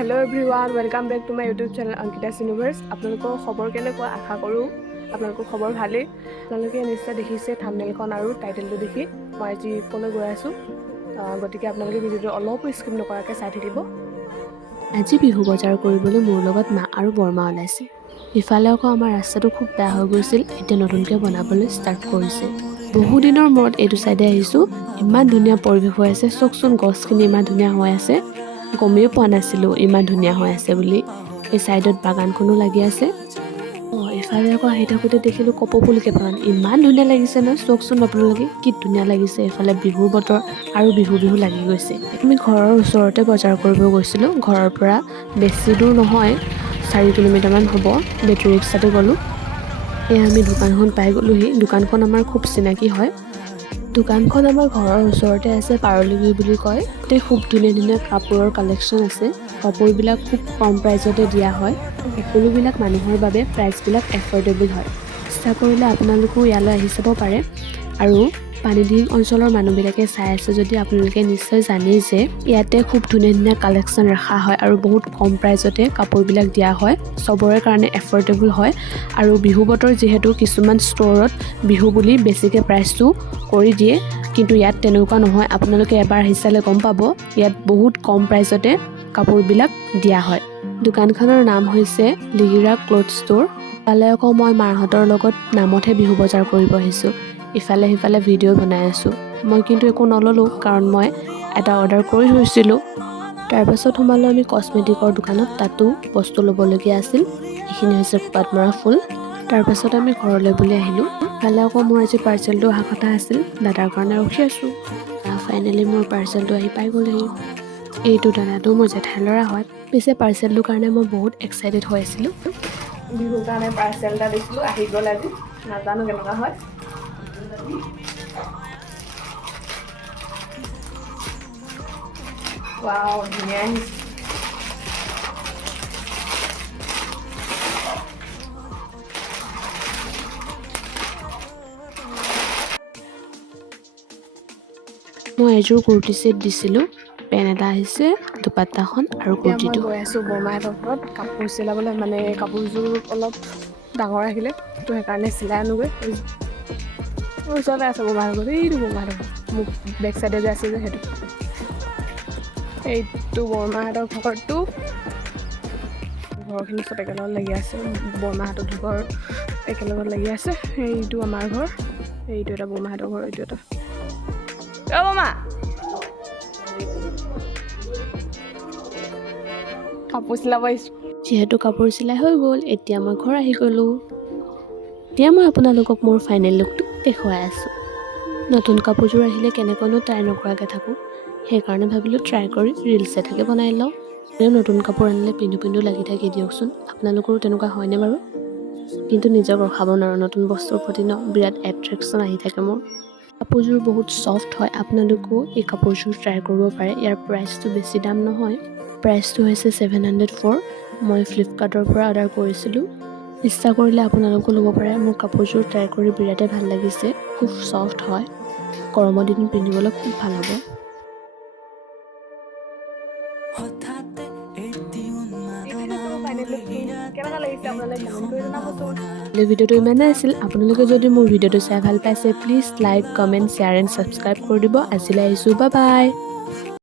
Hello everyone, welcome back to my YouTube channel Ankita's Universe. আপোনালোকৰ খবৰ কেনেকুৱা আশা কৰোঁ আপোনালোকৰ খবৰ ভালেই। আপোনালোকে নিশ্চয় দেখিছে থাম্বনেইলখন আৰু টাইটেলটো দেখি মই আজি ক'লৈ গৈ আছোঁ। গতিকে আপোনালোকে ভিডিঅ'টো অলপ স্কিপ নকৰাকৈ চাই থাকিব। আজি বিহু বজাৰ কৰিবলৈ মোৰ লগত মা আৰু বৰমা ওলাইছে। ইফালে আকৌ আমাৰ ৰাস্তাটো খুব বেয়া হৈ গৈছিল, এতিয়া নতুনকৈ বনাবলৈ ষ্টাৰ্ট কৰিছে। বহুদিনৰ মূৰত এইটো চাইডে আহিছোঁ, ইমান ধুনীয়া পৰিৱেশ হৈ আছে। চকচোন গছখিনি ইমান ধুনীয়া হৈ আছে, গমেই পোৱা নাছিলোঁ ইমান ধুনীয়া হৈ আছে বুলি। এই চাইডত বাগানখনো লাগি আছে। ইফালে আকৌ আহি থাকোঁতে দেখিলোঁ কপৌফুল কেইটামান, ইমান ধুনীয়া লাগিছে ন। চকচোন আপোনালোকে কি ধুনীয়া লাগিছে। এইফালে বিহুৰ বতৰ আৰু বিহু লাগি গৈছে। আমি ঘৰৰ ওচৰতে বজাৰ কৰিব গৈছিলোঁ। ঘৰৰ পৰা বেছি দূৰ নহয়, 4 কিলোমিটাৰমান হ'ব। বেটেৰী ৰিক্সাতে গ'লোঁ। এয়া আমি দোকানখন পাই গ'লোহি। দোকানখন আমাৰ খুব চিনাকি হয়। দোকানখন আমাৰ ঘৰৰ ওচৰতে আছে, পাৰলিগুৰি বুলি কয়। তাতে খুব ধুনীয়া ধুনীয়া কাপোৰৰ কালেকশ্যন আছে। কাপোৰবিলাক খুব কম প্ৰাইজতে দিয়া হয়। সকলোবিলাক মানুহৰ বাবে প্ৰাইচবিলাক এফৰ্ডেবল হয়। ইচ্ছা কৰিলে আপোনালোকেও ইয়ালৈ আহি চাব পাৰে। আৰু পানীডিং অঞ্চলৰ মানুহবিলাকে চাই আছে যদি আপোনালোকে নিশ্চয় জানেই যে ইয়াতে খুব ধুনীয়া ধুনীয়া কালেকশ্যন ৰখা হয় আৰু বহুত কম প্ৰাইজতে কাপোৰবিলাক দিয়া হয়। চবৰে কাৰণে এফৰ্ডেবল হয়। আৰু বিহু বতৰ যিহেতু কিছুমান ষ্ট'ৰত বিহু বুলি বেছিকৈ প্ৰাইচটো কৰি দিয়ে, কিন্তু ইয়াত তেনেকুৱা নহয়। আপোনালোকে এবাৰ আহি চালে গম পাব, ইয়াত বহুত কম প্ৰাইচতে কাপোৰবিলাক দিয়া হয়। দোকানখনৰ নাম হৈছে লিগিৰা ক্লথ ষ্ট'ৰ। ইফালে আকৌ মই মাহঁতৰ লগত নামতহে বিহু বজাৰ কৰিব আহিছোঁ। ইফালে সিফালে ভিডিঅ' বনাই আছোঁ। মই কিন্তু একো নল'লোঁ, কাৰণ মই এটা অৰ্ডাৰ কৰি থৈছিলোঁ। তাৰপাছত সোমালোঁ আমি কছমেটিকৰ দোকানত, তাতো বস্তু ল'বলগীয়া আছিল। এইখিনি হৈছে খোপাত মৰা ফুল। তাৰপাছত আমি ঘৰলৈ বুলি আহিলোঁ। ইফালে আকৌ মোৰ আজি পাৰ্চেলটো অহা কথা আছিল, দাদাৰ কাৰণে ৰখি আছোঁ। ফাইনেলি মোৰ পাৰ্চেলটো আহি পাই গ'লহি। এইটো দাদাটো মোৰ জেঠাই ল'ৰা হয়। পিছে পাৰ্চেলটোৰ কাৰণে মই বহুত এক্সাইটেড হৈ আছিলোঁ। বিহুৰ কাৰণে পাৰ্চেল এটা দিছিলোঁ, আহি গ'ল আজি। নাজানো কেনেকুৱা হয়। ৱাও, ধুনীয়া আহিছে। মই এযোৰ কুৰ্তি ছেট দিছিলোঁ, পেন এটা আহিছে, দুপাট্টাখন আৰু এতিয়া মই কুৰ্তিটো। গৈ আছোঁ বৰমাহঁতৰ ঘৰত কাপোৰ চিলাবলৈ। মানে কাপোৰযোৰ অলপ ডাঙৰ আহিলে, তো সেইকাৰণে চিলাই আনোগৈ। ওচৰতে আছে বৰমাহঁতৰ ঘৰত, এইটো বৰমাহঁতৰ ঘৰ, মোক বেক চাইডে যে আছে যে সেইটো। এইটো বৰমাহঁতৰ ঘৰটো, ঘৰখিনি চব একেলগত লাগি আছে। বৰমাহঁতৰ ঘৰ একেলগত লাগি আছে। এইটো আমাৰ ঘৰ, এইটো এটা বৰমাহঁতৰ ঘৰ, এইটো এটা। অ' বৰমা, কাপোৰ চিলাব আহিছোঁ। যিহেতু কাপোৰ চিলাই হৈ গ'ল, এতিয়া মই ঘৰ আহি গ'লোঁ। এতিয়া মই আপোনালোকক মোৰ ফাইনেল লুকটো দেখুৱাই আছোঁ। নতুন কাপোৰযোৰ আহিলে কেনেকৈনো ট্ৰাই নকৰাকৈ থাকোঁ, সেইকাৰণে ভাবিলোঁ ট্ৰাই কৰি ৰিলছ এটাকে বনাই লওঁ। নতুন কাপোৰ আনিলে পিন্ধো লাগি থাকি দিয়কচোন। আপোনালোকৰো তেনেকুৱা হয়নে বাৰু? কিন্তু নিজক ৰখাব নোৱাৰোঁ, নতুন বস্তুৰ প্ৰতি বিৰাট এট্ৰেকশ্যন আহি থাকে মোৰ। কাপোৰযোৰ বহুত ছফ্ট হয়, আপোনালোকেও এই কাপোৰযোৰ ট্ৰাই কৰিব পাৰে। ইয়াৰ প্ৰাইচটো বেছি দাম নহয়, প্ৰাইচটো হৈছে 704। মই ফ্লিপকাৰ্টৰ পৰা অৰ্ডাৰ কৰিছিলোঁ। ইচ্ছা কৰিলে আপোনালোকেও ল'ব পাৰে। মোৰ কাপোৰযোৰ ট্ৰাই কৰি বিৰাটেই ভাল লাগিছে, খুব ছফ্ট হয়, গৰমৰ দিনত পিন্ধিবলৈ খুব ভাল হ'ব। ভিডিঅ'টো ইমানেই আছিল। আপোনালোকে যদি মোৰ ভিডিঅ'টো চাই ভাল পাইছে, please like, comment, share and subscribe কৰি দিব। আজিলৈ আহিছোঁ, বাই বাই।